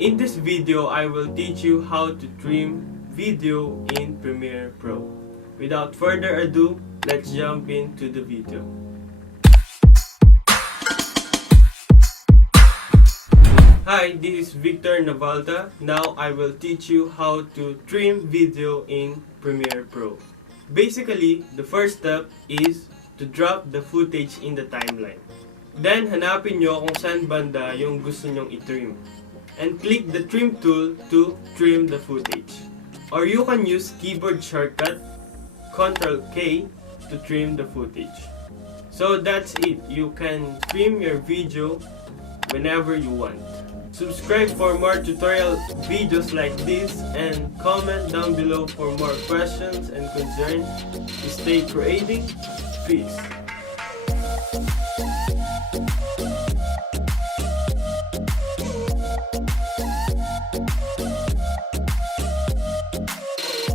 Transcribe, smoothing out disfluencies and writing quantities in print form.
In this video, I will teach you how to trim video in Premiere Pro. Without further ado, let's jump into the video. Hi, this is Victor Navalta. Now I will teach you how to trim video in Premiere Pro. Basically, the first step is to drop the footage in the timeline. Then, hanapin nyo kung saan banda yung gusto nyong i-trim. And click the trim tool to trim the footage. Or you can use keyboard shortcut Ctrl K to trim the footage. So that's it. You can trim your video whenever you want. Subscribe for more tutorial videos like this and comment down below for more questions and concerns. Stay creating. Peace.